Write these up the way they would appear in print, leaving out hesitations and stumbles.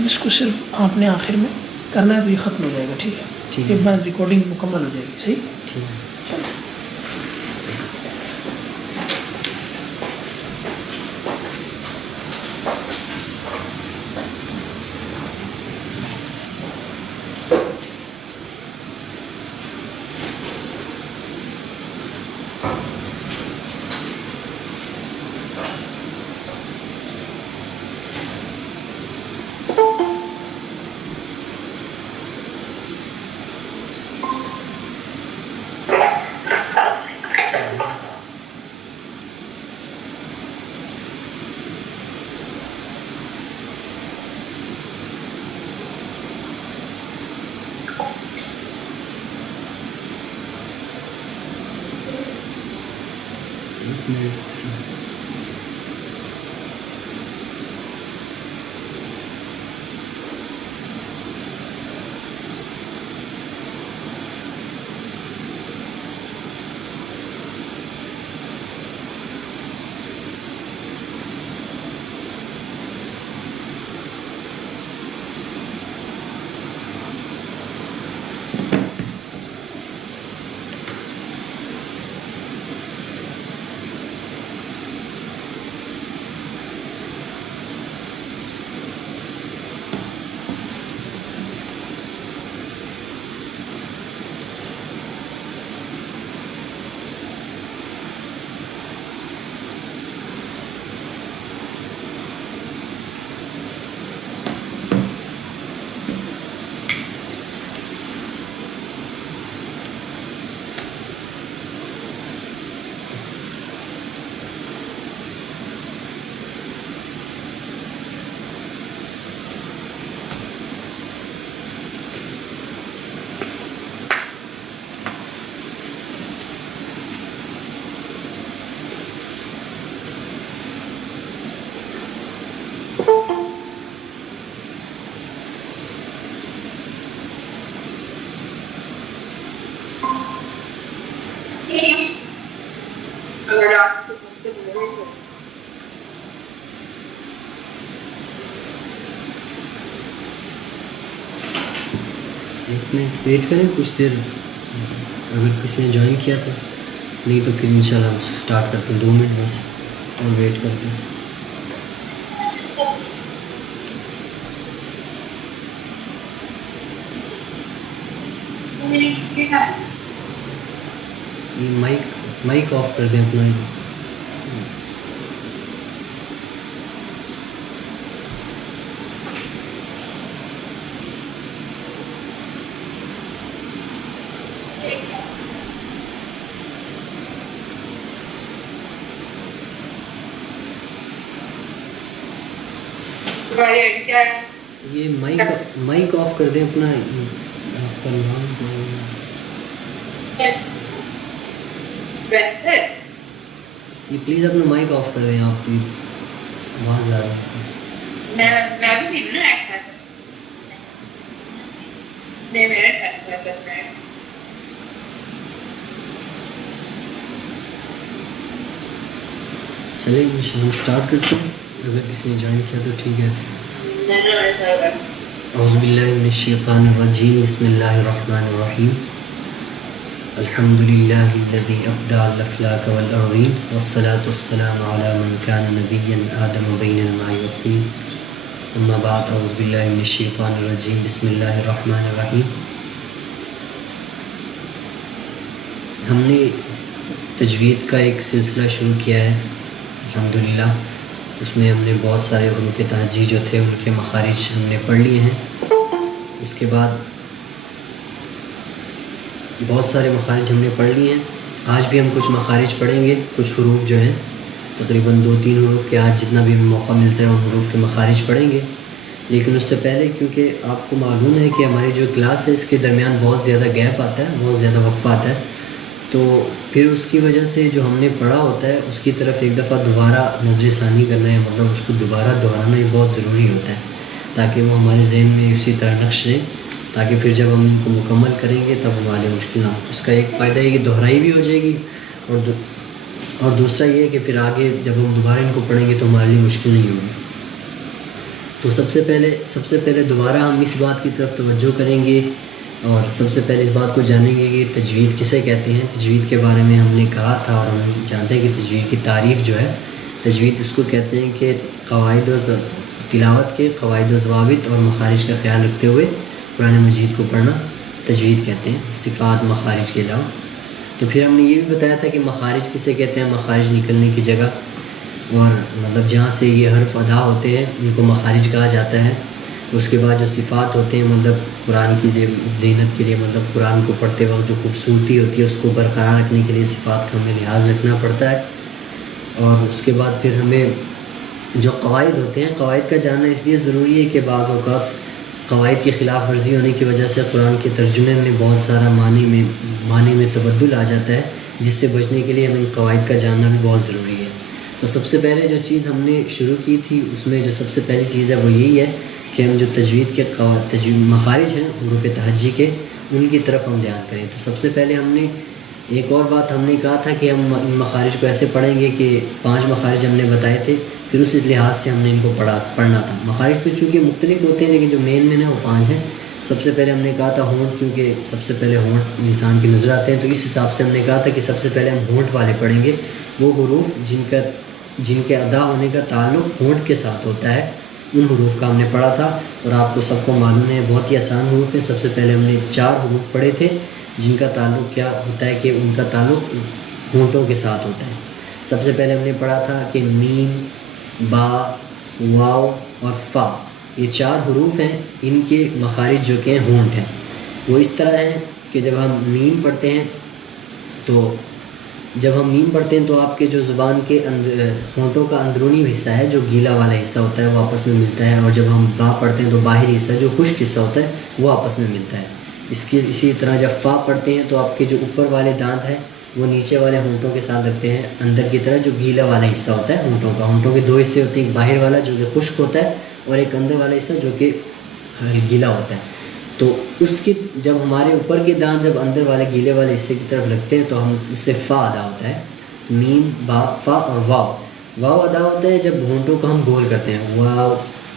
اب اس کو صرف آپ نے آخر میں کرنا ہے تو یہ ختم ہو جائے گا. ٹھیک ہے, ایک بار ریکارڈنگ مکمل ہو جائے گی. صحیح, ٹھیک ہے. چلو. ایک منٹ ویٹ کریں کچھ دیر, اگر کسی نے جوائن کیا تو, نہیں تو پھر انشاءاللہ ہم اسٹارٹ کرتے ہیں. 2 منٹ بس اور ویٹ کرتے ہیں. یہ مائک آف کر دیں اپنا. یہ مائک آف کر دیں اپنا. آپ کا نام یہ پلیز اپنا مائک آف کر دیں. آپ کی آواز آ رہی ہے. چلیں انشاءاللہ ہم اسٹارٹ کرتے ہیں. اگر کسی نے جوائن کیا تو ٹھیک ہے. اعوذ باللہ من الشیطان الرجیم. بسم اللہ الرحمن الرحیم. الحمد للہ الذی ابدع الافلاک والارضین والصلاة والسلام علی من کان نبیا آدم بین الماء والطین. اما بعد. اعوذ باللہ من الشیطان الرجیم. بسم اللہ الرحمن الرحیم. ہم نے تجوید کا ایک سلسلہ شروع کیا ہے الحمدللہ. اس میں ہم نے بہت سارے حروف تہجی جو تھے ان کے مخارج ہم نے پڑھ لیے ہیں. اس کے بعد بہت سارے مخارج ہم نے پڑھ لیے ہیں. آج بھی ہم کچھ مخارج پڑھیں گے. کچھ حروف جو ہیں تقریباً 2-3 حروف کے آج جتنا بھی موقع ملتا ہے ان حروف کے مخارج پڑھیں گے. لیکن اس سے پہلے کیونکہ آپ کو معلوم ہے کہ ہماری جو کلاس ہے اس کے درمیان بہت زیادہ گیپ آتا ہے, بہت زیادہ وقفہ آتا ہے, تو پھر اس کی وجہ سے جو ہم نے پڑھا ہوتا ہے اس کی طرف ایک دفعہ دوبارہ نظر ثانی کرنا ہے, مطلب اس کو دوبارہ دہرانا یہ بہت ضروری ہوتا ہے تاکہ وہ ہمارے ذہن میں اسی طرح نقش رہے, تاکہ پھر جب ہم ان کو مکمل کریں گے تب ہمارے مشکل نہ ہو. اس کا ایک فائدہ یہ کہ دہرائی بھی ہو جائے گی, اور دوسرا یہ ہے کہ پھر آگے جب ہم دوبارہ ان کو پڑھیں گے تو ہمارے لیے مشکل نہیں ہوگی. تو سب سے پہلے دوبارہ ہم اس بات کی طرف توجہ کریں گے اور سب سے پہلے اس بات کو جانیں گے کہ تجوید کسے کہتے ہیں. تجوید کے بارے میں ہم نے کہا تھا اور ہم جانتے ہیں کہ تجوید کی تعریف جو ہے، تجوید اس کو کہتے ہیں کہ قواعد و تلاوت کے قواعد و ضوابط اور مخارج کا خیال رکھتے ہوئے قرآن مجید کو پڑھنا تجوید کہتے ہیں، صفات مخارج کے علاوہ. تو پھر ہم نے یہ بھی بتایا تھا کہ مخارج کسے کہتے ہیں، مخارج نکلنے کی جگہ اور مطلب جہاں سے یہ حرف ادا ہوتے ہیں ان کو مخارج کہا جاتا ہے. اس کے بعد جو صفات ہوتے ہیں مطلب قرآن کی زینت کے لیے، مطلب قرآن کو پڑھتے وقت جو خوبصورتی ہوتی ہے اس کو برقرار رکھنے کے لیے صفات کا ہمیں لحاظ رکھنا پڑتا ہے. اور اس کے بعد پھر ہمیں جو قواعد ہوتے ہیں، قواعد کا جاننا اس لیے ضروری ہے کہ بعض اوقات قواعد کی خلاف ورزی ہونے کی وجہ سے قرآن کے ترجمے میں بہت سارا معنی میں تبدل آ جاتا ہے، جس سے بچنے کے لیے ہمیں قواعد کا جاننا بھی بہت ضروری ہے. تو سب سے پہلے جو چیز ہم نے شروع کی تھی اس میں جو سب سے پہلی چیز ہے وہ یہی ہے کہ ہم جو تجوید کے مخارج ہیں حروف تہجی کے، ان کی طرف ہم دھیان کریں. تو سب سے پہلے ہم نے ایک اور بات ہم نے کہا تھا کہ ہم ان مخارج کو ایسے پڑھیں گے کہ 5 مخارج ہم نے بتائے تھے، پھر اس لحاظ سے ہم نے ان کو پڑھنا تھا. مخارج تو چونکہ مختلف ہوتے ہیں لیکن جو مین ہیں وہ 5 ہیں. سب سے پہلے ہم نے کہا تھا ہونٹ، کیونکہ سب سے پہلے ہونٹ انسان کی نظر آتے ہیں، تو اس حساب سے ہم نے کہا تھا کہ سب سے پہلے ہم ہونٹ والے پڑھیں گے، وہ حروف جن کے ادا ہونے کا تعلق ہونٹ کے ساتھ ہوتا ہے، ان حروف کا ہم نے پڑھا تھا. اور آپ کو سب کو معلوم ہے بہت ہی آسان حروف ہیں. سب سے پہلے ہم نے 4 حروف پڑھے تھے جن کا تعلق کیا ہوتا ہے کہ ان کا تعلق ہونٹوں کے ساتھ ہوتا ہے. سب سے پہلے ہم نے پڑھا تھا کہ میم، با، واو اور فا، یہ 4 حروف ہیں، ان کے مخارج جو کہ ہونٹ ہیں. وہ اس طرح ہیں کہ جب ہم میم پڑھتے ہیں تو آپ کے جو زبان کے ہونٹوں کا اندرونی حصہ ہے جو گیلا والا حصہ ہوتا ہے وہ آپس میں ملتا ہے، اور جب ہم با پڑھتے ہیں تو باہری حصہ جو خشک حصہ ہوتا ہے وہ آپس میں ملتا ہے. اسی طرح جب فا پڑھتے ہیں تو آپ کے جو اوپر والے دانت ہیں وہ نیچے والے ہونٹوں کے ساتھ لگتے ہیں اندر کی طرح، جو گیلا والا حصہ ہوتا ہے ہونٹوں کے 2 حصے ہوتے ہیں، ایک باہر والا جو کہ خشک ہوتا ہے اور ایک اندر والا حصہ جو کہ گیلا ہوتا ہے. تو اس کی جب ہمارے اوپر کے دانت جب اندر والے گیلے والے حصے کی طرف لگتے ہیں تو ہم اس سے فا ادا ہوتا ہے. میم، با، فا اور واو ادا ہوتا ہے جب ہونٹوں کو ہم گول کرتے ہیں، واو.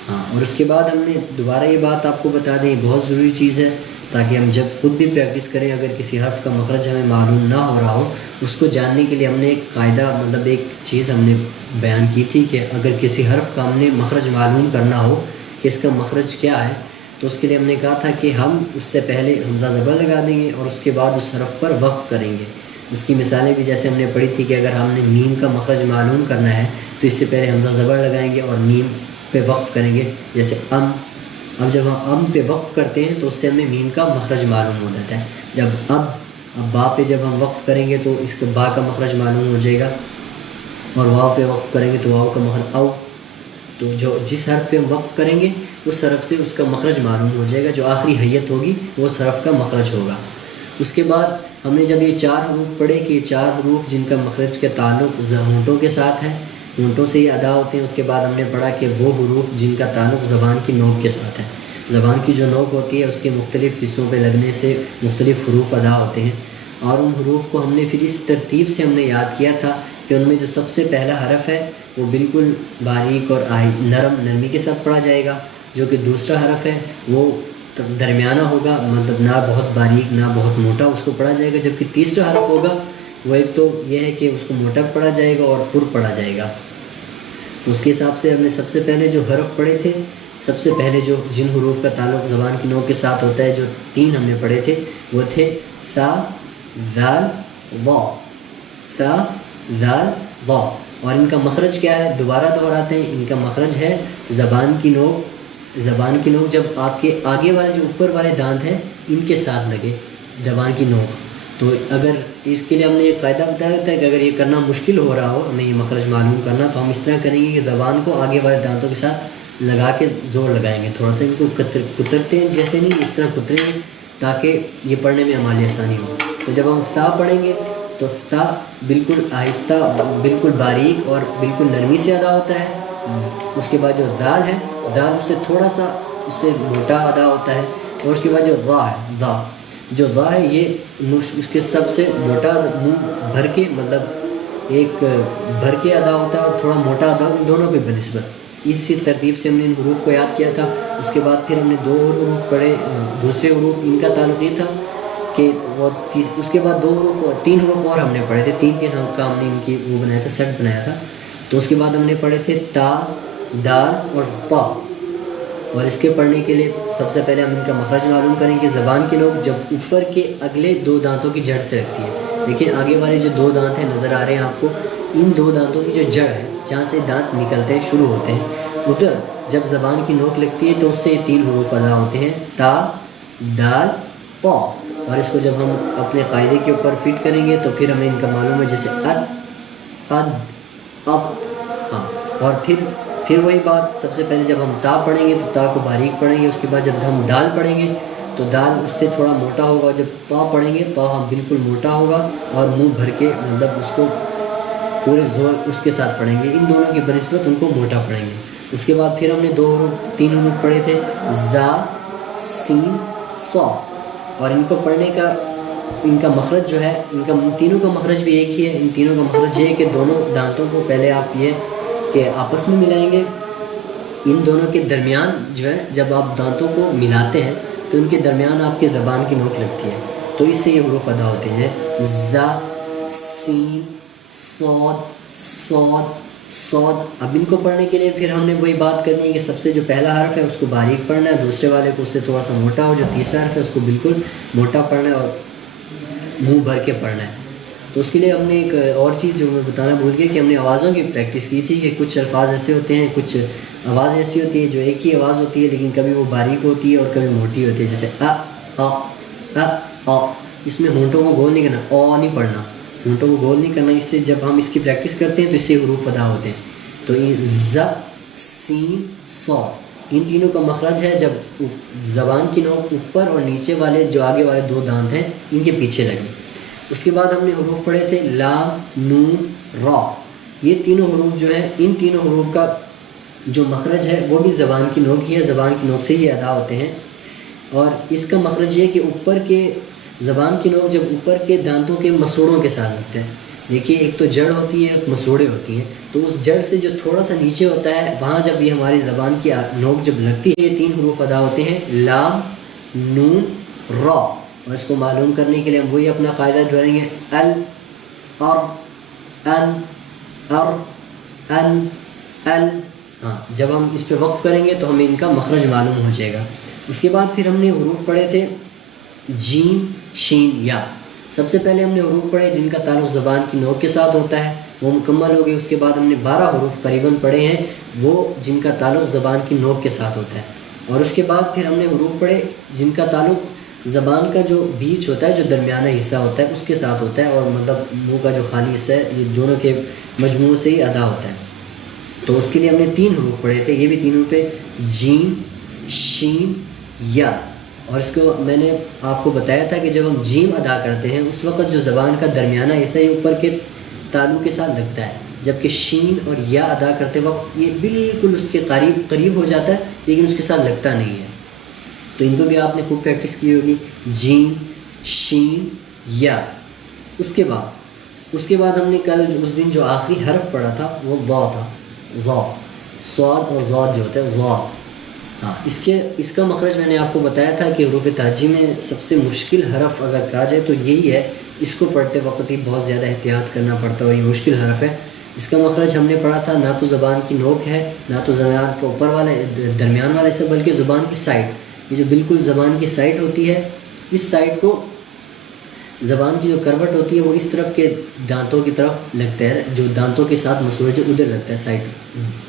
ہاں، اور اس کے بعد ہم نے دوبارہ یہ بات آپ کو بتا دیں، بہت ضروری چیز ہے تاکہ ہم جب خود بھی پریکٹس کریں، اگر کسی حرف کا مخرج ہمیں معلوم نہ ہو رہا ہو، اس کو جاننے کے لیے ہم نے ایک قاعدہ مطلب ایک چیز ہم نے بیان کی تھی کہ اگر کسی حرف کا ہم نے مخرج معلوم کرنا ہو کہ اس کا مخرج کیا ہے، تو اس کے لیے ہم نے کہا تھا کہ ہم اس سے پہلے حمزہ زبر لگا دیں گے اور اس کے بعد اس حرف پر وقف کریں گے. اس کی مثالیں بھی جیسے ہم نے پڑھی تھی کہ اگر ہم نے میم کا مخرج معلوم کرنا ہے تو اس سے پہلے حمزہ زبر لگائیں گے اور میم پہ وقف کریں گے، جیسے اب جب ہم پہ وقف کرتے ہیں تو اس سے ہمیں میم کا مخرج معلوم ہو جاتا ہے. جب اب با پہ جب ہم وقف کریں گے تو اس کا با کا مخرج معلوم ہو جائے گا، اور واو پہ وقف کریں گے تو واو کا مخرج او. تو جس حرف پہ ہم وقف کریں گے اس حرف سے اس کا مخرج معلوم ہو جائے گا، جو آخری حیت ہوگی وہ اس حرف کا مخرج ہوگا. اس کے بعد ہم نے جب یہ 4 حروف پڑھے کہ 4 حروف جن کا مخرج کے تعلق ہونٹوں کے ساتھ ہے، ہونٹوں سے ہی ادا ہوتے ہیں. اس کے بعد ہم نے پڑھا کہ وہ حروف جن کا تعلق زبان کی نوک کے ساتھ ہے، زبان کی جو نوک ہوتی ہے اس کے مختلف حصوں پہ لگنے سے مختلف حروف ادا ہوتے ہیں. اور ان حروف کو ہم نے پھر اس ترتیب سے ہم نے یاد کیا تھا کہ ان میں جو سب سے پہلا حرف ہے وہ بالکل باریک اور نرمی کے ساتھ پڑھا جائے گا، جو کہ دوسرا حرف ہے وہ درمیانہ ہوگا، مطلب نہ بہت باریک نہ بہت موٹا اس کو پڑھا جائے گا، جبکہ تیسرا حرف ہوگا وہ ایک تو یہ ہے کہ اس کو موٹا پڑھا جائے گا اور پر پڑھا جائے گا. اس کے حساب سے ہم نے سب سے پہلے جو حرف پڑھے تھے، سب سے پہلے جن حروف کا تعلق زبان کی نوک کے ساتھ ہوتا ہے، جو 3 ہم نے پڑھے تھے وہ تھے سا، ذال، وا. سا، ذال، وا. اور ان کا مخرج کیا ہے؟ دوبارہ دہراتے ہیں، ان کا مخرج ہے زبان کی نوک جب آپ کے آگے والے جو اوپر والے دانت ہیں ان کے ساتھ لگے زبان کی نوک. تو اگر اس کے لیے ہم نے ایک قاعدہ بتایا تھا کہ اگر یہ کرنا مشکل ہو رہا ہو ہمیں یہ مخرج معلوم کرنا، تو ہم اس طرح کریں گے کہ زبان کو آگے والے دانتوں کے ساتھ لگا کے زور لگائیں گے، تھوڑا سا ان کو کترتے ہیں جیسے نہیں، اس طرح کتریں گے تاکہ یہ پڑھنے میں ہماری آسانی ہو. تو جب ہم سا پڑھیں گے تو سا بالکل آہستہ، بالکل باریک اور بالکل نرمی سے ادا ہوتا ہے. اس کے بعد جو ذال ہے، ذال اس سے تھوڑا سا اس سے موٹا ادا ہوتا ہے. اور اس کے بعد جو ذا ہے، جو ذا ہے یہ اس کے سب سے موٹا منہ بھر کے، مطلب ایک بھر کے ادا ہوتا ہے اور تھوڑا موٹا ادا، دونوں کے بنسبت اسی ترتیب سے ہم نے ان حروف کو یاد کیا تھا. اس کے بعد پھر ہم نے 2 اور حروف پڑھے. دوسرے حروف ان کا تعلق یہ تھا کہ وہ اس کے بعد 3 حروف اور ہم نے پڑھے تھے. 3 حروف کا ہم نے ان کی وہ بنایا تھا، سیٹ بنایا تھا. تو اس کے بعد ہم نے پڑھے تھے تا، دال اور طا. اور اس کے پڑھنے کے لیے سب سے پہلے ہم ان کا مخرج معلوم کریں کہ زبان کی نوک جب اوپر کے اگلے 2 دانتوں کی جڑ سے لگتی ہے. لیکن آگے والے جو 2 دانت ہیں نظر آ رہے ہیں آپ کو، ان 2 دانتوں کی جو جڑ ہے جہاں سے دانت نکلتے ہیں شروع ہوتے ہیں، ادھر جب زبان کی نوک لگتی ہے تو اس سے 3 حروف ادا ہوتے ہیں، تا، دال، طا. اور اس کو جب ہم اپنے قاعدے کے اوپر فٹ کریں گے تو پھر ہمیں ان کا معلوم ہے، جیسے ہاں. اور پھر وہی بات، سب سے پہلے جب ہم تا پڑھیں گے تو تا کو باریک پڑھیں گے. اس کے بعد جب ہم دال پڑھیں گے تو دال اس سے تھوڑا موٹا ہوگا. جب تا پڑھیں گے تو ہم بالکل موٹا ہوگا اور منہ بھر کے مطلب اس کو پورے زور اس کے ساتھ پڑھیں گے. ان دونوں کی بنسبت ان کو موٹا پڑھیں گے. اس کے بعد پھر ہم نے 3 حروف پڑھے تھے، زا، سین، صا. اور ان کو پڑھنے کا ان کا مخرج جو ہے، ان تینوں کا مخرج بھی ایک ہی ہے. ان تینوں کا مخرج یہ ہے کہ دونوں دانتوں کو پہلے آپ یہ کہ آپس میں ملائیں گے. ان دونوں کے درمیان جو ہے جب آپ دانتوں کو ملاتے ہیں تو ان کے درمیان آپ کے زبان کی نوک لگتی ہے. تو اس سے یہ حروف ادا ہوتے ہیں، زا، سین، صاد، صاد، صاد. اب ان کو پڑھنے کے لیے پھر ہم نے وہی بات کرنی ہے کہ سب سے جو پہلا حرف ہے اس کو باریک پڑھنا ہے، دوسرے والے کو اس سے تھوڑا سا موٹا، اور جو تیسرا حرف ہے اس کو بالکل موٹا پڑھنا ہے اور منہ بھر کے پڑھنا ہے. تو اس کے لیے ہم نے ایک اور چیز جو میں بتانا بھول گیا کہ ہم نے آوازوں کی پریکٹس کی تھی کہ کچھ الفاظ ایسے ہوتے ہیں، کچھ آواز ایسی ہوتی ہے جو ایک ہی آواز ہوتی ہے لیکن کبھی وہ باریک ہوتی ہے اور کبھی موٹی ہوتی ہے. جیسے اس میں ہونٹوں کو گول نہیں کرنا، او نہیں پڑھنا، ہونٹوں کو گول نہیں کرنا. اس سے جب ہم اس کی پریکٹس کرتے ہیں تو اس سے حروف ادا ہوتے ہیں. تو ز، سین، صا، ان تینوں کا مخرج ہے جب زبان کی نوک اوپر اور نیچے والے جو آگے والے 2 دانت ہیں ان کے پیچھے لگے. اس کے بعد ہم نے حروف پڑھے تھے لام، نون، را. یہ تینوں حروف جو ہیں، ان تینوں حروف کا جو مخرج ہے وہ بھی زبان کی نوک ہی ہے، زبان کی نوک سے ہی ادا ہوتے ہیں. اور اس کا مخرج یہ کہ اوپر کے زبان کی نوک جب اوپر کے دانتوں کے مسوڑوں کے ساتھ لگتے ہیں. دیکھیے ایک تو جڑ ہوتی ہے، ایک مسوڑے ہوتی ہیں. تو اس جڑ سے جو تھوڑا سا نیچے ہوتا ہے وہاں جب یہ ہماری زبان کی نوک جب لگتی ہے، یہ 3 حروف ادا ہوتے ہیں، لام، نون، را. اور اس کو معلوم کرنے کے لیے ہم وہی اپنا قاعدہ جوڑیں گے، ال، ار، ان، ار، ان، ال. ہاں، جب ہم اس پہ وقف کریں گے تو ہمیں ان کا مخرج معلوم ہو جائے گا. اس کے بعد پھر ہم نے حروف پڑھے تھے جیم، شین، یا. سب سے پہلے ہم نے حروف پڑھے جن کا تعلق زبان کی نوک کے ساتھ ہوتا ہے، وہ مکمل ہو گئے. اس کے بعد ہم نے 12 حروف قریباً پڑھے ہیں وہ جن کا تعلق زبان کی نوک کے ساتھ ہوتا ہے. اور اس کے بعد پھر ہم نے حروف پڑھے جن کا تعلق زبان کا جو بیچ ہوتا ہے، جو درمیانہ حصہ ہوتا ہے اس کے ساتھ ہوتا ہے، اور مطلب منہ کا جو خالی حصہ ہے یہ دونوں کے مجموعے سے ہی ادا ہوتا ہے. تو اس کے لیے ہم نے 3 حروف پڑھے تھے، یہ بھی 3 حروف ہے، جیم، شین، یا. اور اس کو میں نے آپ کو بتایا تھا کہ جب ہم جیم ادا کرتے ہیں اس وقت جو زبان کا درمیانہ حصہ ہے اوپر کے تالو کے ساتھ لگتا ہے، جبکہ شین اور یا ادا کرتے وقت یہ بالکل اس کے قریب ہو جاتا ہے لیکن اس کے ساتھ لگتا نہیں ہے. تو ان کو بھی آپ نے خوب پریکٹس کی ہوگی، جیم، شین، یا. اس کے بعد ہم نے کل اس دن جو آخری حرف پڑھا تھا وہ ضا تھا، ضا، صاد اور ضاد جو ہوتا ہے ضا. ہاں، اس کا مخرج میں نے آپ کو بتایا تھا کہ حروف تہجی میں سب سے مشکل حرف اگر کہا جائے تو یہی ہے. اس کو پڑھتے وقت ہی بہت زیادہ احتیاط کرنا پڑتا ہے اور یہ مشکل حرف ہے. اس کا مخرج ہم نے پڑھا تھا، نہ تو زبان کی نوک ہے، نہ تو زبان کے اوپر والے درمیان والے سے، بلکہ زبان کی سائڈ. یہ جو بالکل زبان کی سائڈ ہوتی ہے، اس سائڈ کو زبان کی جو کروٹ ہوتی ہے وہ اس طرف کے دانتوں کی طرف لگتا ہے، جو دانتوں کے ساتھ مسوڑے جو ادھر لگتا ہے،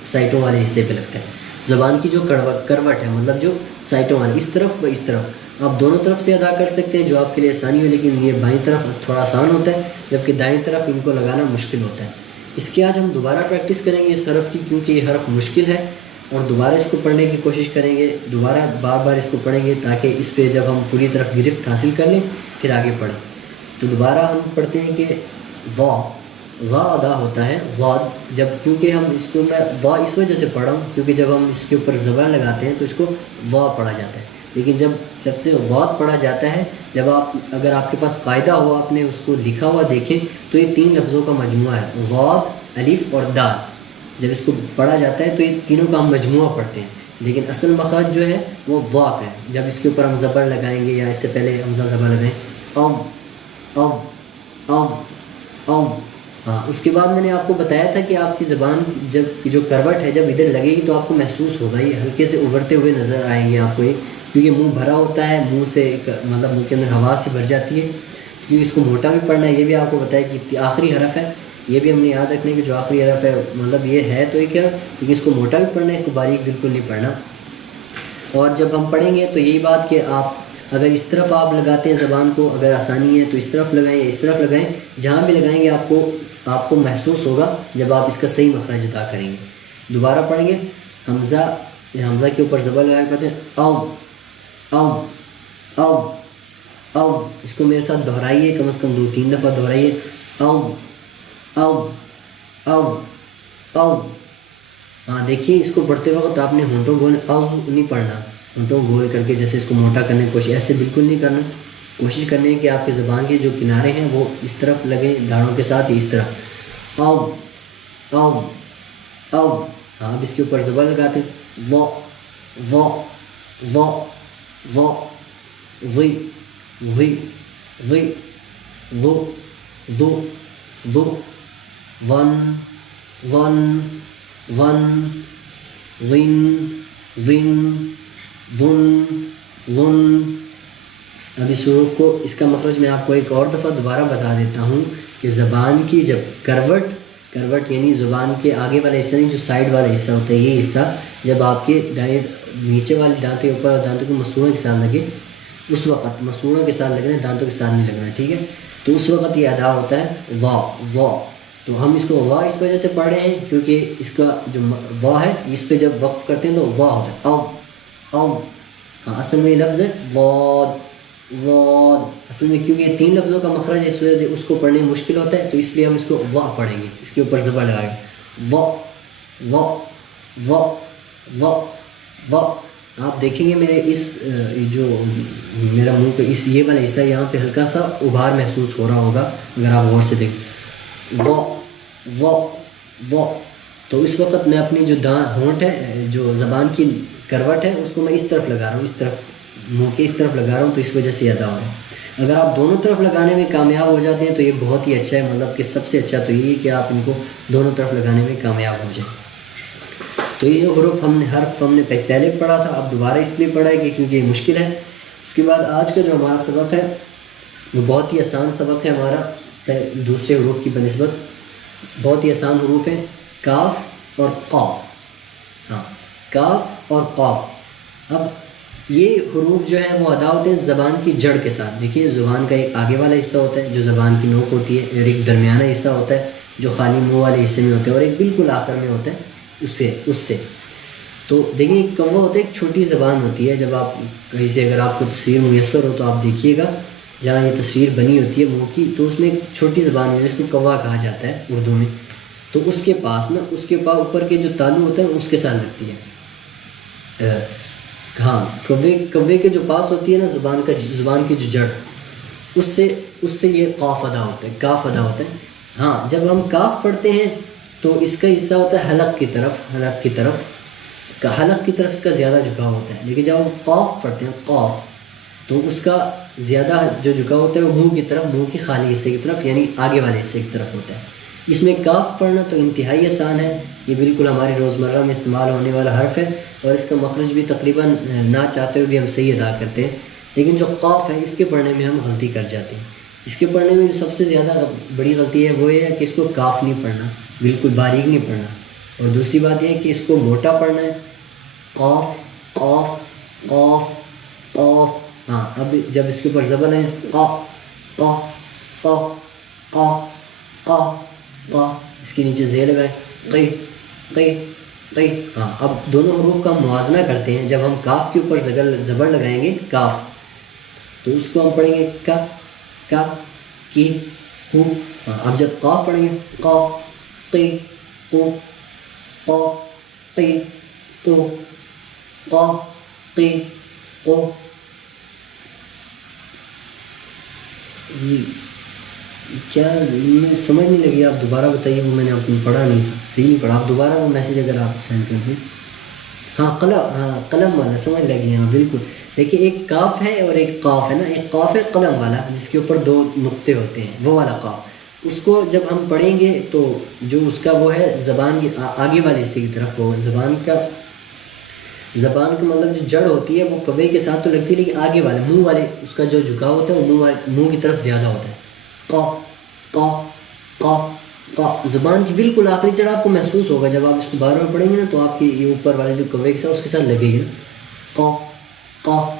سائٹوں والے حصے پہ لگتا ہے. زبان کی جو کروٹ ہے مطلب جو سائٹوں والے اس طرف و اس طرف، آپ دونوں طرف سے ادا کر سکتے ہیں جو آپ کے لیے آسانی ہو، لیکن یہ بائیں طرف تھوڑا آسان ہوتا ہے جبکہ دائیں طرف ان کو لگانا مشکل ہوتا ہے. اس کی آج ہم دوبارہ پریکٹس کریں گے اس حرف کی، کیونکہ یہ حرف مشکل ہے، اور دوبارہ اس کو پڑھنے کی کوشش کریں گے، دوبارہ بار بار اس کو پڑھیں گے تاکہ اس پہ جب ہم پوری طرف گرفت حاصل کر لیں پھر آگے پڑھیں. تو دوبارہ ہم پڑھتے ہیں کہ ضا ادا ہوتا ہے ضاد. جب کیونکہ ہم اس کو میں ضا اس وجہ سے پڑھا ہوں کیونکہ جب ہم اس کے اوپر زبر لگاتے ہیں تو اس کو ضا پڑھا جاتا ہے، لیکن جب سے ضاد پڑھا جاتا ہے، جب اگر آپ کے پاس قاعدہ ہو، آپ نے اس کو لکھا ہوا دیکھیں تو یہ 3 لفظوں کا مجموعہ ہے، ضاد، الف اور دال. جب اس کو پڑھا جاتا ہے تو یہ تینوں کا ہم مجموعہ پڑھتے ہیں، لیکن اصل مخرج جو ہے وہ ضاد ہے. جب اس کے اوپر ہم زبر لگائیں گے یا اس سے پہلے حمزہ زبر لگائیں اب اب اب اب. ہاں اس کے بعد میں نے آپ کو بتایا تھا کہ آپ کی زبان جب جو کروٹ ہے جب ادھر لگے گی تو آپ کو محسوس ہوگا، یہ ہلکے سے ابھرتے ہوئے نظر آئیں گے آپ کو، یہ کیونکہ منہ بھرا ہوتا ہے، منہ سے ایک مطلب منہ کے اندر ہوا سے بھر جاتی ہے، کیونکہ اس کو موٹا بھی پڑھنا ہے. یہ بھی آپ کو بتایا کہ آخری حرف ہے، یہ بھی ہم نے یاد رکھنے کہ جو آخری حرف ہے مطلب یہ ہے تو یہ کیا، کیونکہ اس کو موٹا بھی پڑھنا ہے، اس کو باریک بالکل نہیں پڑھنا. اور جب ہم پڑھیں گے تو یہی بات کہ آپ اگر اس طرف آپ لگاتے ہیں زبان کو، اگر آسانی ہے تو اس طرف لگائیں یا اس طرف لگائیں، جہاں بھی لگائیں گے آپ کو محسوس ہوگا جب آپ اس کا صحیح مخرج ادا کریں گے. دوبارہ پڑھیں گے. حمزہ کے اوپر زبر لگا کرتے ہیں او او او او. اس کو میرے ساتھ دہرائیے، کم از کم 2-3 دفعہ دہرائیے. او او او او. ہاں دیکھیے اس کو پڑھتے وقت آپ نے ہونٹوں گول نہیں پڑھنا، ہونٹوں گول کر کے جیسے اس کو موٹا کرنے کی کوشش، ایسے بالکل نہیں کرنا. کوشش کرنے ہے کہ آپ کے زبان کے جو کنارے ہیں وہ اس طرف لگیں داڑھوں کے ساتھ، اس طرح. او او او. ہاں اب اس کے اوپر زبر لگاتے ہیں و و و و وی وی وی و دو دو ون ون ون ون ون ون ون. اب اس حروف کو اس کا مخرج میں آپ کو ایک اور دفعہ دوبارہ بتا دیتا ہوں کہ زبان کی جب کروٹ یعنی زبان کے آگے والا حصہ نہیں، جو سائڈ والا حصہ ہوتا ہے یہ حصہ جب آپ کے نیچے والے دانتوں کے اوپر اور دانتوں کے مسوڑوں کے ساتھ لگے، اس وقت مسوڑوں کے ساتھ لگنا ہے، دانتوں کے ساتھ نہیں لگنا، ٹھیک ہے. تو اس وقت یہ ادا ہوتا ہے وا وا. تو ہم اس کو وا اس وجہ سے پڑھ رہے ہیں کیونکہ اس کا جو وا ہے اس پہ جب وقف کرتے ہیں تو وا ہوتا ہے او او. ہاں اصل میں یہ لفظ ہے واد واد. اصل میں کیونکہ یہ 3 لفظوں کا مخرج ہے اس وجہ سے اس کو پڑھنے میں مشکل ہوتا ہے، تو اس لیے ہم اس کو وا پڑھیں گے، اس کے اوپر زبر لگائیں گے وا وا وا وا وا. آپ دیکھیں گے میرے اس جو میرا منہ کا اس یہ والا حصہ یہاں پہ ہلکا سا ابھار محسوس ہو رہا ہوگا اگر آپ غور سے دیکھیں وا وا وا. تو اس وقت میں اپنی جو ہونٹ ہے جو زبان کی کروٹ ہے اس کو میں اس طرف لگا رہا ہوں، اس طرف منہ کے اس طرف لگا رہا ہوں، تو اس وجہ سے ادا ہو رہا ہے. اگر آپ دونوں طرف لگانے میں کامیاب ہو جاتے ہیں تو یہ بہت ہی اچھا ہے، مطلب کہ سب سے اچھا تو یہی کہ آپ ان کو دونوں طرف لگانے میں کامیاب ہو جائیں. تو یہ حروف حرف ہم نے پہلے پڑھا تھا، اب دوبارہ اس لیے پڑھا ہے کہ کیونکہ یہ مشکل ہے. اس کے بعد آج کا جو ہمارا سبق ہے وہ بہت ہی آسان سبق ہے ہمارا، دوسرے حروف کی بنسبت بہت ہی آسان حروف ہیں، کاف اور قاف. ہاں کاف اور قاف. اب یہ حروف جو ہیں وہ ادا ہوتے ہیں زبان کی جڑ کے ساتھ. دیکھیے زبان کا ایک آگے والا حصہ ہوتا ہے جو زبان کی نوک ہوتی ہے، اور ایک درمیانہ حصہ ہوتا ہے جو خالی منہ والے حصے میں ہوتا ہے، اور ایک بالکل آخر میں ہوتا ہے اس سے. تو دیکھیے ایک کوا ہوتا ہے، ایک چھوٹی زبان ہوتی ہے. جب آپ کہیں سے اگر آپ کو تصویر میسر ہو تو آپ دیکھیے گا جہاں یہ تصویر بنی ہوتی ہے منہ کی، تو اس میں ایک چھوٹی زبان ہے، اس کو کوا کہا جاتا ہے اردو میں. تو اس کے پاس نا اس کے پاس اوپر کے جو تالو ہوتا ہے اس کے ساتھ لگتی ہے. ہاں کوے کے جو پاس ہوتی ہے نا زبان کی جو جڑ، اس سے یہ قاف ادا ہوتا ہے، کاف ادا ہوتا ہے. ہاں جب ہم کاف پڑھتے ہیں تو اس کا حصہ ہوتا ہے حلق کی طرف اس کا زیادہ جھکاؤ ہوتا ہے. لیکن جب ہم قاف پڑھتے ہیں قاف تو اس کا زیادہ جو جھکاؤ ہوتا ہے وہ منہ کی طرف، منہ کے خالی حصے کی طرف، یعنی آگے والے حصے کی طرف ہوتا ہے. اس میں کاف پڑھنا تو انتہائی آسان ہے، یہ بالکل ہماری روزمرہ میں استعمال ہونے والا حرف ہے، اور اس کا مخرج بھی تقریباً نہ چاہتے ہوئے بھی ہم صحیح ادا کرتے ہیں. لیکن جو قاف ہے اس کے پڑھنے میں ہم غلطی کر جاتے ہیں. اس کے پڑھنے میں جو سب سے زیادہ بڑی غلطی ہے وہ یہ ہے کہ اس کو کاف نہیں پڑھنا، بالکل باریک نہیں پڑھنا. اور دوسری بات یہ ہے کہ اس کو موٹا پڑھنا ہے، قاف قاف قاف قاف. ہاں اب جب اس کے اوپر زبر ہے قا قا قا قا قا قا، اس کے نیچے زیر لگائیں قی قی قی. ہاں اب دونوں حروف کا موازنہ کرتے ہیں. جب ہم کاف کے اوپر زبر لگائیں گے کاف، تو اس کو ہم پڑھیں گے کا کی ہو. ہاں اب جب قاف پڑھیں گے قا قی قو قا قی قو قا قی قو. کیا مجھے سمجھ نہیں لگی، آپ دوبارہ بتائیے، وہ میں نے آپ کو پڑھا نہیں تھا، صحیح نہیں پڑھا، آپ دوبارہ وہ میسیج اگر آپ سینڈ کر دیں. ہاں قلم والا سمجھ لگی، ہاں بالکل. دیکھیے ایک کاف ہے اور ایک قاف ہے نا، ایک قاف ہے قلم والا جس کے اوپر 2 نقطے ہوتے ہیں، وہ والا قاف. اس کو جب ہم پڑھیں گے تو جو اس کا وہ ہے زبان کی آگے والے حصے کی طرف، وہ زبان کا مطلب جو جڑ ہوتی ہے وہ کوے کے ساتھ تو لگتی ہے، لیکن آگے والے منہ والے اس کا جو جھکاؤ ہوتا ہے وہ منہ کی طرف زیادہ ہوتا ہے. قاف زبان کی بالکل آخری جڑ آپ کو محسوس ہوگا جب آپ اس کو بار بار پڑھیں گے نا، تو آپ کی یہ اوپر والے جو کوے کے ساتھ اس کے ساتھ لگے گی نا.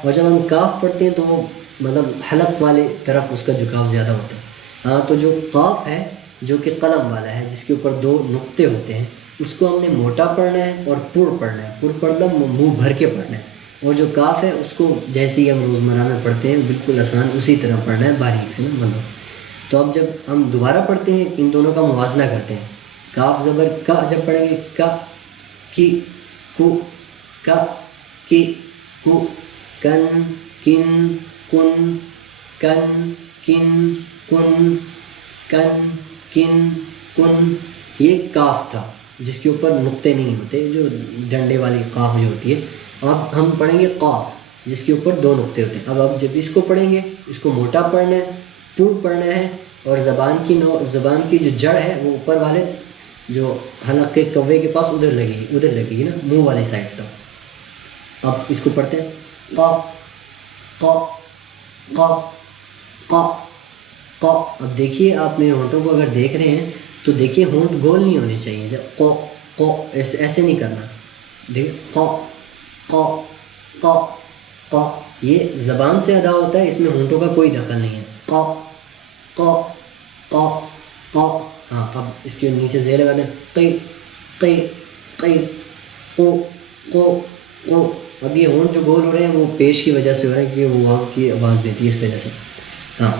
اور جب ہم کاف پڑھتے ہیں تو وہ مطلب حلق والے طرف اس کا جھکاؤ زیادہ ہوتا ہے. ہاں تو جو قاف ہے جو کہ قلم والا ہے جس کے اوپر 2 نقطے ہوتے ہیں، اس کو ہم نے موٹا پڑھنا ہے اور پر پڑھنا ہے، پر پڑھنا منہ بھر کے پڑھنا ہے. اور جو کاف ہے اس کو جیسے ہی ہم روزمرہ میں پڑھتے ہیں بالکل آسان اسی طرح پڑھنا ہے، باریک سے نا مطلب. تو اب جب ہم دوبارہ پڑھتے ہیں ان دونوں کا موازنہ کرتے ہیں. کاف زبر کا جب پڑھیں گے کا کی کو کا کی کو کن کن کن کن کن کن کن کن کن. یہ کاف تھا جس کے اوپر نقطے نہیں ہوتے، جو ڈنڈے والی قاف جو ہوتی ہے. اب ہم پڑھیں گے قاف جس کے اوپر 2 نقطے ہوتے ہیں. اب جب اس کو پڑھیں گے اس کو موٹا پڑھنا ہے، پر پڑھنا ہے، اور زبان کی جو جڑ ہے وہ اوپر والے جو حلق کے کوے کے پاس ادھر لگے گی نا، منہ والی سائڈ تک. اب اس کو پڑھتے ہیں قاف قاف قاف قاف قاف. اب دیکھیے آپ میرے ہونٹوں کو اگر دیکھ رہے ہیں تو دیکھیے ہونٹ گول نہیں ہونے چاہیے، جب قو ایسے نہیں کرنا. دیکھیے قاف یہ زبان سے ادا ہوتا ہے، اس میں ہونٹوں کا کوئی دخل نہیں ہے. ہاں اب اس کے نیچے زیر لگا دیں قی قو. اب یہ ہونٹ جو گول ہو رہے ہیں وہ پیش کی وجہ سے ہو رہا ہے کہ وہ واو کی آواز دیتی ہے اس وجہ سے. ہاں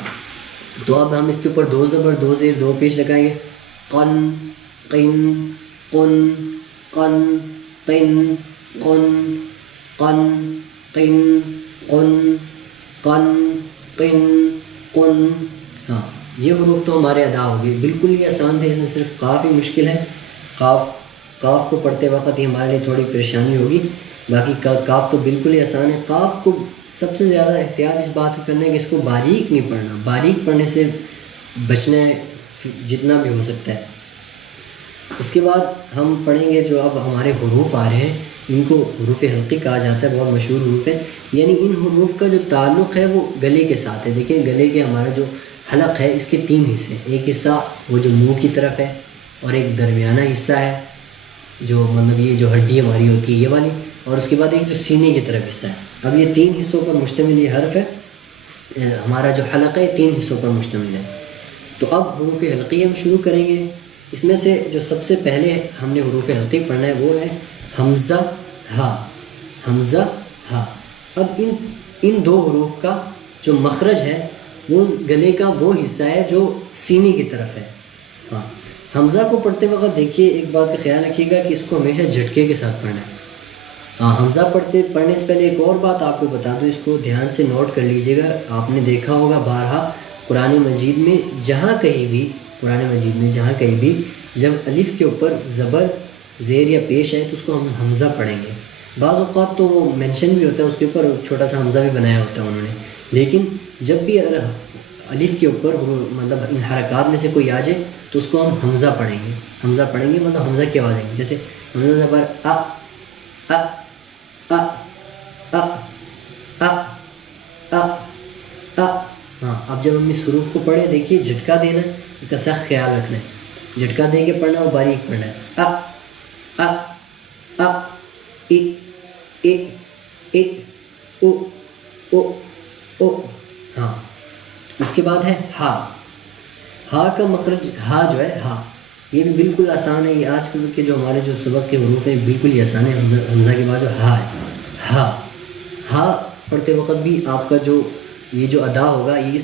تو اب ہم اس کے اوپر 2 زبر 2 زیر 2 پیش لگائیں گے. قن قن قن قن قن قن قن قن قن قن قن قن. ہاں یہ حروف تو ہمارے ادا ہو گئے، بالکل ہی آسان تھے، اس میں صرف قاف ہی مشکل ہے. قاف کو پڑھتے وقت ہی ہمارے لیے تھوڑی پریشانی ہوگی، باقی قاف تو بالکل ہی آسان ہے. قاف کو سب سے زیادہ احتیاط اس بات کا کرنا ہے کہ اس کو باریک نہیں پڑھنا، باریک پڑھنے سے بچنا ہے جتنا بھی ہو سکتا ہے. اس کے بعد ہم پڑھیں گے جو اب ہمارے حروف آ رہے ہیں، ان کو حروف حلقی کہا جاتا ہے، بہت مشہور حروف ہیں. یعنی ان حروف کا جو تعلق ہے وہ گلے کے ساتھ ہے. دیکھیں گلے کے ہمارا جو حلق ہے اس کے 3 حصے، ایک حصہ وہ جو منہ کی طرف ہے، اور ایک درمیانہ حصہ ہے جو مطلب یہ جو ہڈی ہماری ہوتی ہے یہ والی، اور اس کے بعد ایک جو سینے کی طرف حصہ ہے. اب یہ 3 حصوں پر مشتمل یہ حرف ہے، ہمارا جو حلق ہے 3 حصوں پر مشتمل ہے. تو اب حروف حلقی ہم شروع کریں گے. اس میں سے جو سب سے پہلے ہم نے حروف حلقی پڑھنا ہے وہ ہے حمزہ ہا. حمزہ ہا. اب ان 2 حروف کا جو مخرج ہے وہ گلے کا وہ حصہ ہے جو سینے کی طرف ہے. ہاں حمزہ کو پڑھتے وقت دیکھیے ایک بات کا خیال رکھیے گا کہ اس کو ہمیشہ جھٹکے کے ساتھ پڑھنا ہے. ہاں حمزہ پڑھنے سے پہلے ایک اور بات آپ کو بتا دوں، اس کو دھیان سے نوٹ کر لیجئے گا. آپ نے دیکھا ہوگا بارہا قرآن مجید میں جہاں کہیں بھی جب الف کے اوپر زبر زیر یا پیش ہے تو اس کو ہم حمزہ پڑھیں گے. بعض اوقات تو وہ مینشن بھی ہوتا ہے اس کے اوپر چھوٹا سا حمزہ بھی بنایا ہوتا ہے انہوں نے، لیکن جب بھی الف کے اوپر مطلب ان حرکات میں سے کوئی آ جائے تو اس کو ہم حمزہ پڑھیں گے مطلب حمزہ کی آواز آئیں گی. جیسے حمزہ زبر ا ا ا ا ا ا ا. ہاں اب جب ہم اس حروف کو پڑھیں دیکھیے جھٹکا دینا ہے، اس کا سخت خیال رکھنا ہے، جھٹکا دے کے پڑھنا اور باریک پڑھنا ہے. ا ا ا ای ای ای او او او. ہاں اس کے بعد ہے ہا کا مخرج ہا جو ہے ہا، یہ بھی بالکل آسان ہے. یہ آج کل کے جو ہمارے جو سبق کے حروف ہیں بالکل ہی آسان ہے. حمزہ کے بعد جو ہا ہے، ہا پڑھتے وقت بھی آپ کا جو یہ جو ادا ہوگا یہ